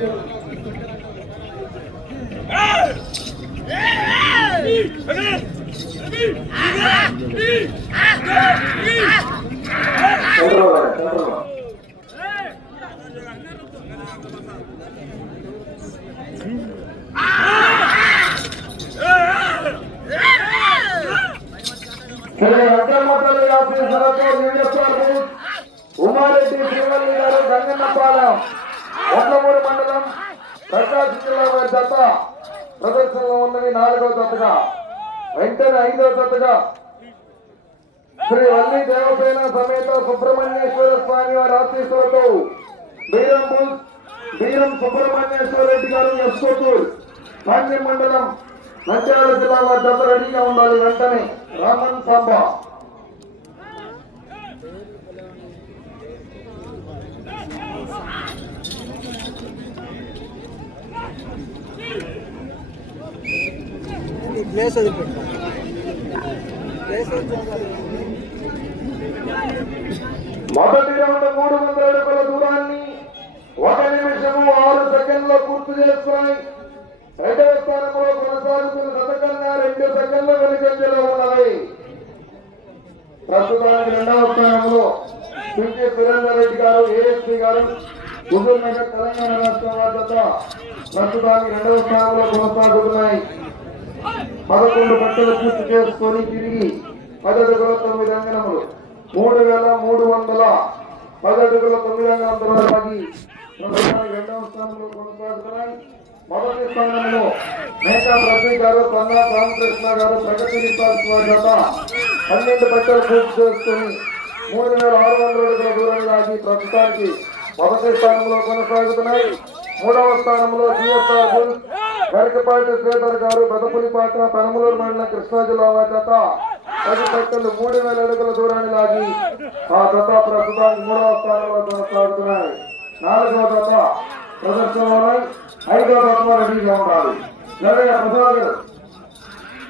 Thank you. ఐదో ఐదవ జతగా శ్రీ వల్లి దేవసేన సమేత సుబ్రహ్మణ్యేశ్వర స్వామి వారి ఆశీస్సులతో బీరం బీరం సుబ్రహ్మణ్యేశ్వర రెడ్డి గారు ఎస్కోటూర్ పాండ్యం మండలం నంద్యాల జిల్లా వారి జత రెడీగా ఉండాలి. వెంటనే రామన్ సాంబ ప్లేస్ అది పెట్టాలి మొదటి రౌండ్ మూడు వందల అడుగుల దూరాన్ని ఒక నిమిషము ఆరు సెకండ్లో పూర్తి చేసుకుని రెండవ స్థానంలో కొనసాగుతున్న శతకంగా రెండు సెకండ్ల వెనుకంజలో ఉన్నవి ప్రస్తుతానికి రెండవ స్థానంలో సింకి సురేందర్ రెడ్డి గారు ఏఎస్పీ గారు హుజూర్ నగర్ తెలంగాణ రాష్ట్రం వార్త ప్రస్తుతానికి రెండవ స్థానంలో కొనసాగుతున్నాయి. పదకొండు బట్టలు పూర్తి చేసుకొని తిరిగి పదడుగుల తొమ్మిది అంగనములు మూడు వేల మూడు వందల పదడుగుల తొమ్మిది అంగనంలో సాగి రెండవ స్థానంలో కొనసాగుతున్నాయి. మొదటి స్థానంలో మేకా రఫీ గారు కన్నా రామకృష్ణ గారు ప్రగతి విశ్వాస్ జత పన్నెండు బట్టలు పూర్తి చేసుకుని మూడు వేల ఆరు వందల అడుగుల దూరం లాగి ప్రస్తుతానికి మొదటి స్థానంలో కొనసాగుతున్నాయి. మూడవ స్థానంలో సిఎస్ఆర్ బుల్ గరికపాటి శ్రీధర్ గారు పెదపులిపాట పెనమలూరు మండలం కృష్ణా జిల్లా వారి జత పది బట్టలు మూడు వేల అడుగుల దూరాన్ని లాగి ఆ జత ప్రస్తుతానికి మూడవ స్థానంలో కొనసాగుతున్నాయి. నాలుగవ జత ప్రదర్శనలో ఐదవ జత రెడీగా ఉండాలి. జరగ ప్రసాద్ గారు.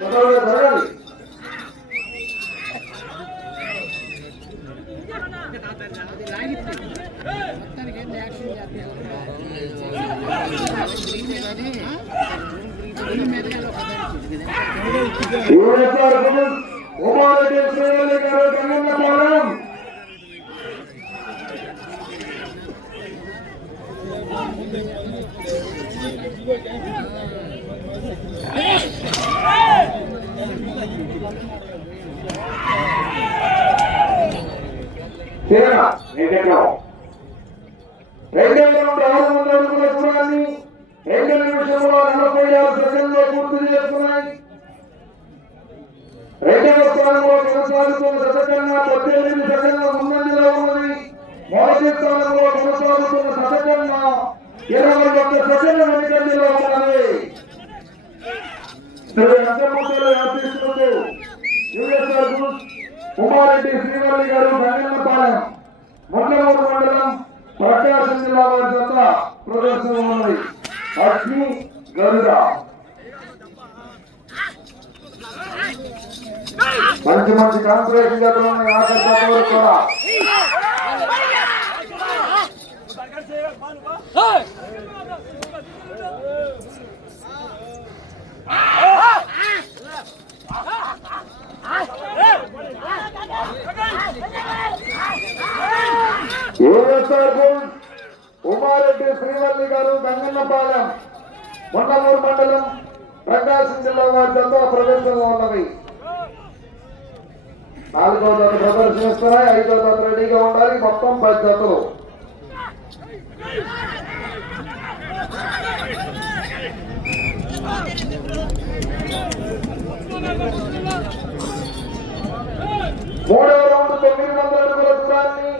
ప్రసాద్ గారు జరగాలి యువనేశ్వర ఉమారెడ్డి శ్రీవల్లి గారు గంగన్నపాలెం తీరా నీకెక్కడం రెండు వందల ఆరు వందల అడుగుల దూరాన్ని రెండు నిమిషంలో నలభై ఆరు సెకండ్లో పూర్తి చేసుకున్నాయి రెండవ స్థానంలో కొనసాగుతున్న శతకన్నా పద్దెనిమిది సెకండ్ల ముందంజలో ఉన్నది. మొదటి స్థానంలో కొనసాగుతున్న ఇరవై ఒక్క వెనుకంజలో ఉన్నది. యుఎస్ఆర్ గ్రూప్ ఉమారెడ్డి శ్రీవల్లి గారు మండలం ప్రకాశం జిల్లా వారి చెత్త ప్రదర్శన ఉన్నది. అగ్ని గరుడ. మంచి మంచి కాన్సన్ట్రేషన్ జతలు ఉన్నాయి వరకు కూడా. ఉమారెడ్డి శ్రీవల్లి గారు గంగన్నపాలెం మండలూరు మండలం ప్రకాశం జిల్లా వారి జత ప్రదర్శనలో ఉన్నవి. నాలుగో జత ప్రదర్శనిస్తున్నాయి ఐదో జత రెడీగా ఉండాలి మొత్తం పది జతలు. మూడో రౌండ్ తొమ్మిది వందల అడుగుల దూరాన్ని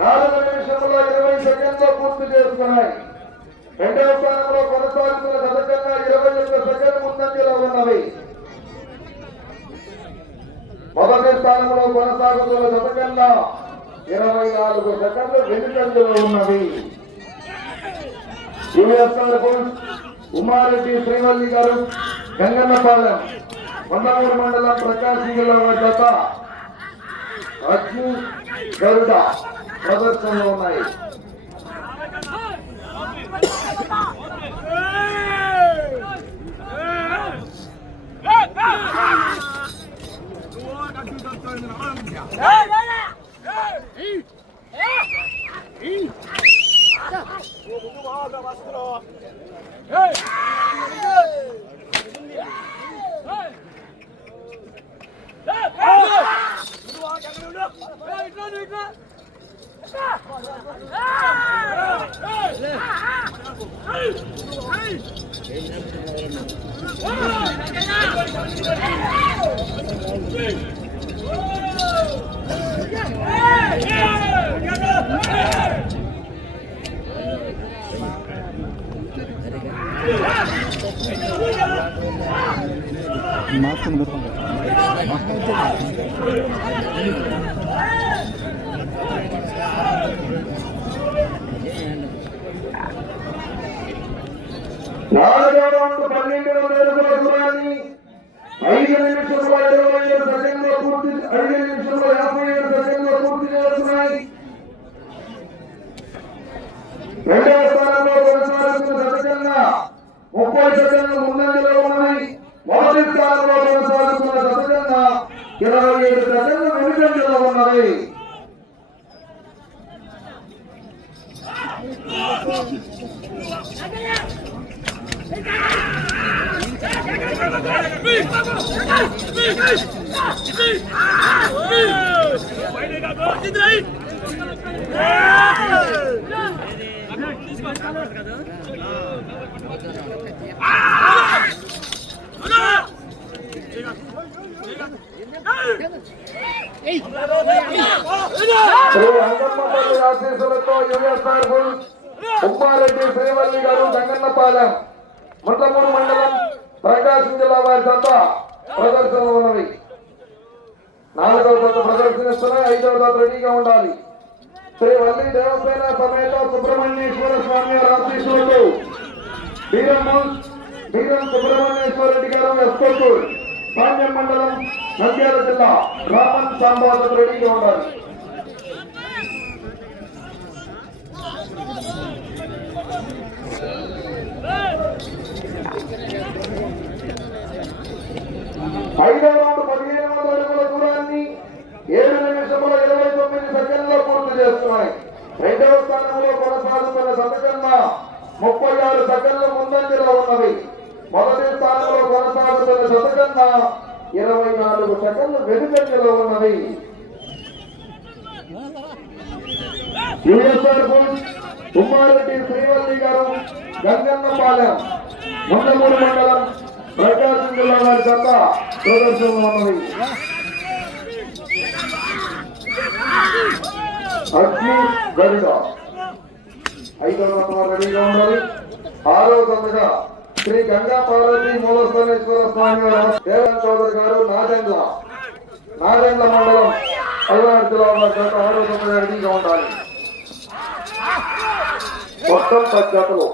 నాలుగు నిమిషంలో ఇరవై సెకండ్లో పూర్తి చేసుకున్నాయి రెండవ స్థానంలో కొనసాగుతున్న గతకన్నా ఇరవై ఒక్క సెకండ్ ముందంజలో ఉన్నవి. మొదటి స్థానంలో కొనసాగుతున్న గతకన్నా ఇరవై నాలుగు సెకండ్లు వెనుకంజలో ఉన్నవి. ఉమారెడ్డి శ్రీవల్లి గారు గంగన్నపాలెం కొండమూరు మండలం ప్రకాశం జిల్లా జత అగ్ని గరుడ ప్రదర్శనలో ఉన్నాయి. Hey! మాస్క్ నాలుగవ రౌండ్ పన్నెండు అడుగుల దూరాన్ని ఐదు నిమిషంలో ఇరవై ఏడు సెకండ్లో పూర్తి ఐదు నిమిషంలో యాభై ఏడు సెకండ్లో పూర్తి చేస్తున్నాయి. రెండవ స్థానంలో కొనసాగుతున్న జతకన్నా ముప్పై సెకండ్లు ముందంజలో ఉన్నాయి మొదటి స్థానంలో కొనసాగుతున్న జతకన్నా ఇరవై ఏడు సెకండ్లు వెనుకంజలో ఉన్నది. Thank you. శ్రీ అంగమ్మ ఆశీస్సులతో ఉమ్మారెడ్డి శ్రీవల్లి గారు గంగన్నపాలెం ముట్లమూరు మండలం ప్రకాశం జిల్లా వారి తప్ప ప్రదర్శనలు ఉన్నవి. నాలుగవ జత ప్రదర్శనిస్తున్నాయి ఐదవ జత రెడీగా ఉండాలి. శ్రీ వల్లి దేవసేన సమేత సుబ్రహ్మణ్యేశ్వర స్వామి వారి బీరం బీరం సుబ్రహ్మణ్యేశ్వర రెడ్డి గారు ఎస్కోటూర్ పాండ్యం మండలం నంద్యాల జిల్లా రామన్ సాంబాదం రెడీగా ఉండాలి. ఐదవ రౌండ్ పదిహేను వందల అడుగుల దూరాన్ని ఏడు నిమిషముల ఇరవై తొమ్మిది సెకండ్లో పూర్తి చేస్తున్నాయి. రెండవ స్థానంలో కొనసాగుతున్న శతకన్నా ముప్పై ఆరు సెకండ్ల ముందంజలో ఉన్నవి మొదటి స్థానంలో కొనసాగుతున్న శతకన్నా ఇరవై నాలుగు సెకండ్ల వెనుకంజలో ఉన్నవి యుఎస్ఆర్ ఉమ్మారెడ్డి శ్రీవల్లి గారు గంగన్నపాలెం ముండమూరు మండలం ప్రకాశం జిల్లా వారి జత అగ్ని గరుడ ఐదవ రెడీగా ఉండాలి ఆరో శ్రీ గంగా పార్వతి మూలస్థానేశ్వర స్వామి దేవన్ చౌదరి గారు నాదెండ్ల నాదెండ్ల మండలం పల్నాడు జిల్లా వారి ఆరో జత రెడీగా ఉండాలి మొత్తం పది జతలు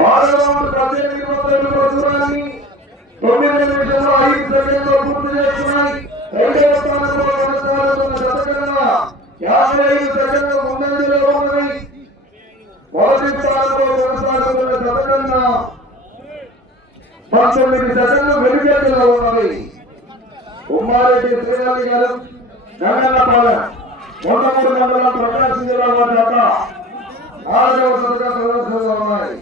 ఆరు రౌండ్ పద్దెనిమిది వందల అడుగుల దూరాన్ని తొమ్మిది నిమిషంలో ఐదు సెకండ్లో పూర్తి చేస్తున్నాయి రెండవ స్థానంలో కొనసాగుతున్న యాభై ఐదు సెకండ్ల ముందంజలో మొదటి స్థానంలో కొనసాగుతున్న శతకన్నా పంతొమ్మిది సెకండ్లు ఉమ్మారెడ్డి గారు మండలం ప్రకాశం జిల్లా వారి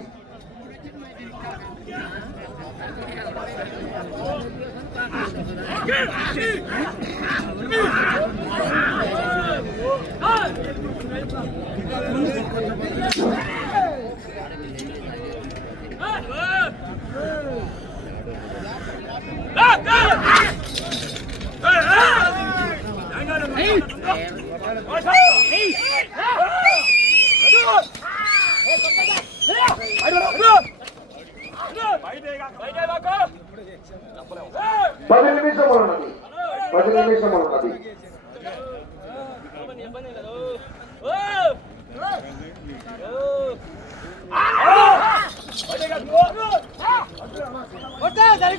బయట బయట పది నిమిషములు ఉన్నది. పది నిమిషములు ఉన్నది.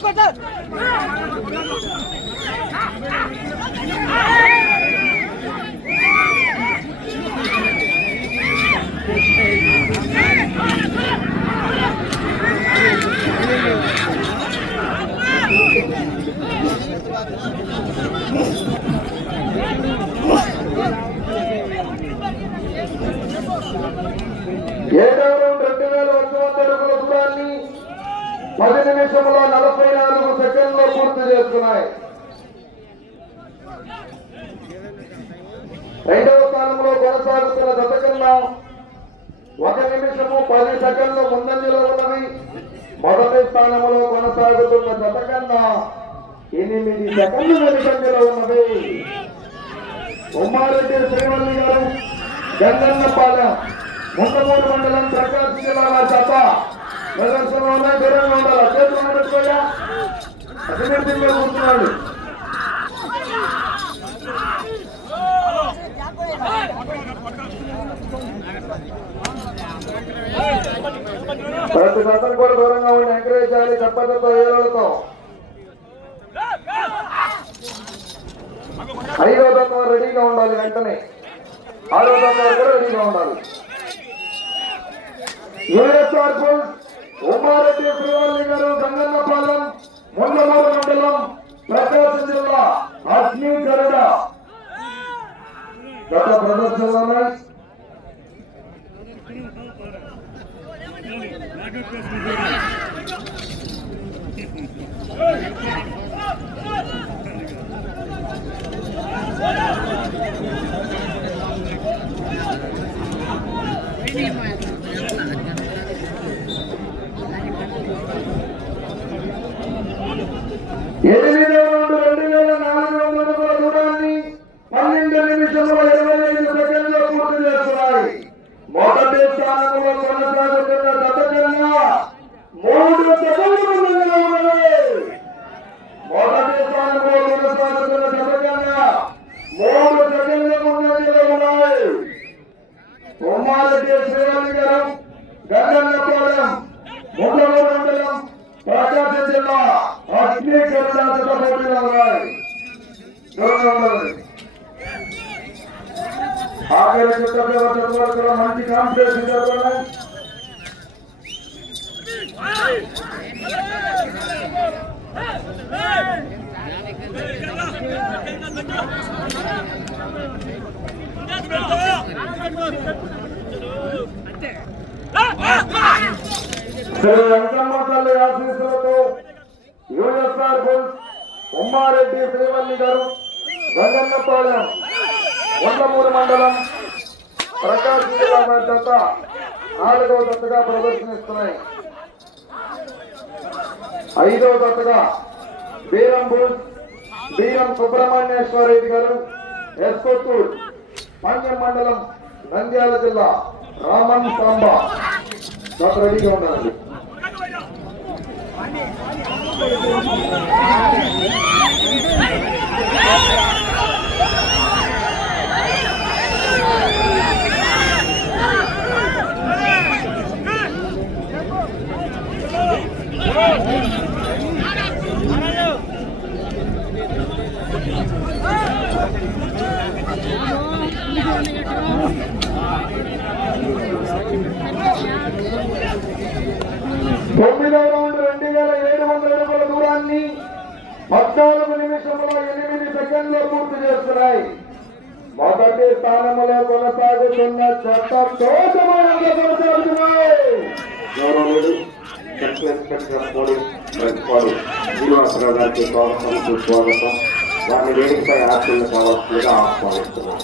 కొట్ట ఏడవ పది నిమిషముల నలభై నాలుగు సెకండ్లు పూర్తి చేస్తున్నాయి. రెండవ స్థానంలో కొనసాగుతున్న జత కన్నా ఒక నిమిషము పది సెకండ్లు ముందంజలో ఉన్నది. మొదటి స్థానంలో కొనసాగుతున్న జత కన్నా ఎనిమిది సెకండ్లు వెనుకంజలో ఉన్నది. ఉమ్మారెడ్డి శ్రీమల్లి గారు గంగన్నపాలెం ముందమూరు మండలం ప్రకాశం జిల్లాల చేత ప్రదర్శనలో ఉన్నాయి ఉండాలి కూర్చున్నాడు ప్రతి దశను కూడా దూరంగా ఉండి ఎంకరేజ్ చేయాలి చెప్పడంతో ఏళ్ళతో ఐదో తత్వం రెడీగా ఉండాలి వెంటనే. ఆరో తత్వం కూడా రెడీగా ఉండాలి. యుఎస్ఆర్ పుల్ ఉమారెడ్డి శ్రీవల్లి గారు గంగన్నపాలెం ముందమూరు మండలం ప్రకాశం జిల్లా అగ్ని గరడ గత ప్రదర్శనలో you రౌండ్ రెండు వేల నాలుగు వందల అడుగుల దూరాన్ని పన్నెండు నిమిషముల ఇరవై ఐదు సెకండ్లో పూర్తి చేస్తున్నాయి మొదటి స్థానంలో కొనసాగుతున్న జత కన్నా మూడు సెకండ్లు ముందుగా ఉన్నది మొదటి స్థానంలో కొనసాగుతున్న జత కన్నా మూడు సెకండ్ల ముందంజలో ఉన్నాయి ఉమ్మారెడ్డి శ్రీవాణి గారు గంగన్నపాలెం ముందమూరు మండలం ప్రకాశం జిల్లా అగ్ని కరుణాచల పోటీలో ఉన్నాయి దూరంగా ఉండాలి. ఆఖరి చిత్రదేవత వరకు మంచి కాంపిటీషన్ జరుగుతున్నాయి శ్రీ వెంకమ్మ తల్లి ఆశీస్సులతో యుఎస్ఆర్ బుల్స్ ఉమ్మారెడ్డి శ్రీవల్లి గారు రంగన్నపాలెం వందమూరు మండలం ప్రకాశం జిల్లా జత నాలుగవ దత్తగా ప్రదర్శనిస్తున్నాయి ఐదవ దత్తగా బీరం బుల్స్ బీరం సుబ్రహ్మణ్యేశ్వర రెడ్డి గారు ఎస్కొత్తూరు పాండ్యం మండలం నంద్యాల జిల్లా రామన్ సాంబా జత రెడీగా ఉండాలి తొమ్మిదవ రౌండ్ రెండు వేల ఏడు వందల అడుగుల దూరాన్ని నిమిషముల ఎనిమిది సెకండ్లో పూర్తి చేస్తున్నాయి. మొదటి స్థానంలో కొనసాగుతున్న చెత్త శ్రీనివాసరావు గారికి స్వాగతం స్వాగతం. వారిని వేదికపై ఆశలు కావాల్సిందిగా ఆహ్వానిస్తున్నాను.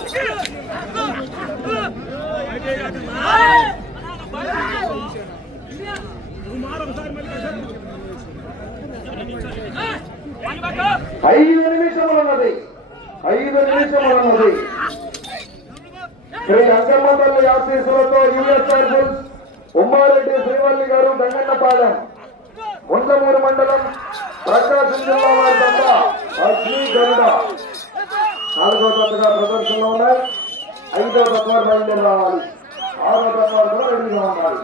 ఐదు నిమిషములు ఉన్నది ఐదు నిమిషములు ఉన్నది శ్రీ అంకమ్మ తల్లి ఆశీస్సులతో యుఎస్ఆర్ బుల్స్ ఉమ్మారెడ్డి శ్రీవల్లి గారు గంగన్నపాలెం ముందమూరు మండలం ప్రకాశం జిల్లా వారి తప్ప అశ్వి గరుడ నాలుగో తప్పగా ప్రదర్శనలో ఉన్నాయి. ఐదో తత్వాలు బయలుదేరి రావాలి. ఆరో తత్వాలు కూడా రెడీగా ఉండాలి.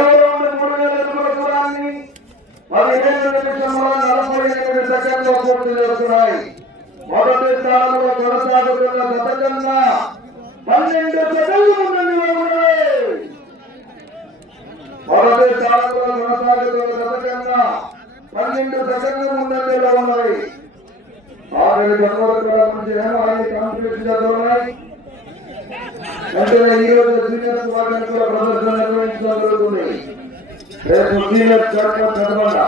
రౌండ్ మూడు వేల ఎనిమిది దూరాన్ని పదిహేను నిమిషంలో నలభై ఎనిమిది సెకండ్లు పూర్తి చేస్తున్నాయి మొదటి స్థానంలో కొనసాగుతున్న గత కన్నా పన్నెండు సెకండ్లు ముందండి కొనసాగుతున్న గత కన్నా పన్నెండు సెకండ్లు ముందంజలో ఉన్నాయి. ఆరు గంటల నుంచి ఏమో ఆయన కాంపిటీషన్ జరుగుతున్నాయి వెంటనే ఈ రోజు సీనియర్ కూడా ప్రదర్శన నిర్వహించడం జరుగుతుంది. రేపు సీనియర్ కడప చదవండ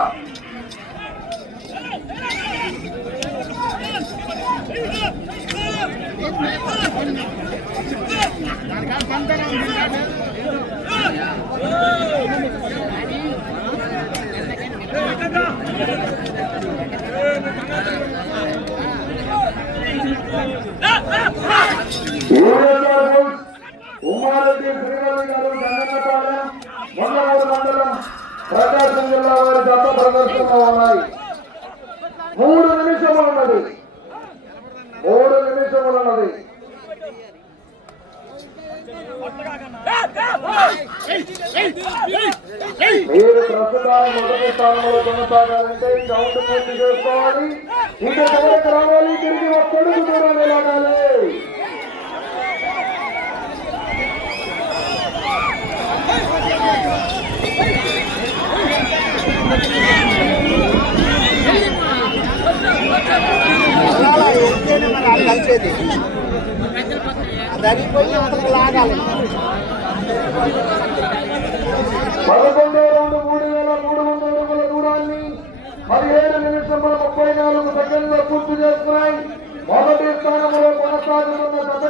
ఉమారెడ్డి శ్రీవల్లి గారు గంగన్నపాలెం మొన్నమూరు మండలం ప్రకాశం జిల్లా వారి దత్త ప్రదర్శనలో ఉన్నాయి మూడు నిమిషములు ఉన్నది మూడు నిమిషములు ఉన్నది మీరు ప్రస్తుతాన్ని మొదటి స్థానంలో కొనసాగాలంటే ఈ రౌండ్ పూర్తి చేసుకోవాలి. ఇంకా చివరికి రావాలి తిరిగి ఒక్కడుగు దూరం వెళ్ళాలి కలిసేది అది పోయి అతను లాగాలి. పదకొండు రెండు మూడు వేల మూడు వందల అడుగుల దూరాన్ని పదిహేడు నిమిషముల ముప్పై నాలుగు సెకండ్లు పూర్తి చేస్తున్నాయి. మొదటి స్థానంలో కొనసాగుతున్న గత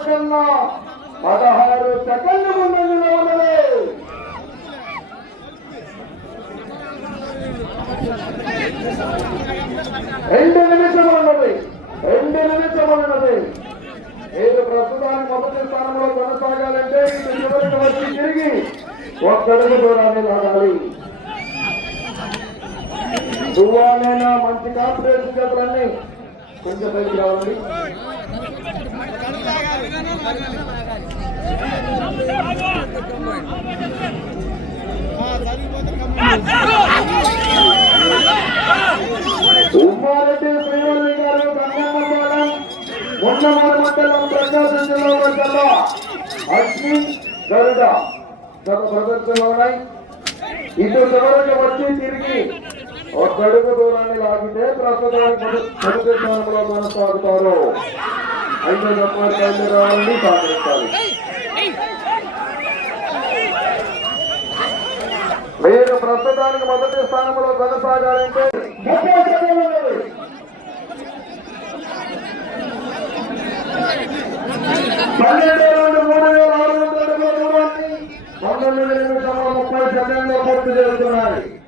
పదహారు సెకండ్లు ముందంజలో ఉన్నది. రెండు నిమిషములు ఉన్నది. రెండు నిమిషములు ఉన్నది. మీరు ప్రస్తుతానికి మొదటి స్థానంలో కొనసాగాలంటే ఇటు చివరికి వచ్చి తిరిగి ఒక్కడుగు దూరాన్ని లాగాలి. దువ్వాలైనా మంచి కాన్ఫిడెన్స్ చేతులన్నీ కొంచెం పైకి రావాలి ఉమ్మారెడ్డి శ్రీవల్లి గారు గంగమ్మపాలెం మండలం ప్రకాశం జిల్లా గరుడ. గత ప్రదర్శనలు ఇటు చివరికి వచ్చి తిరిగి ఒక గడుగు దూరాన్ని లాగితే ప్రస్తుతానికి మొదటి స్థానంలో కొనసాగుతారు ఐదో తక్కువ రావాలని సహకరించాలి మీరు ప్రస్తుతానికి మొదటి స్థానంలో కొనసాగాలంటే ముప్పై సెకండ్లు ఉన్నది. పన్నెండు రెండు మూడు వేల ఆరు వందల అడుగుల దూరాన్ని పంతొమ్మిది నిమిషంలో ముప్పై సెకండ్లు పూర్తి చేస్తున్నాయి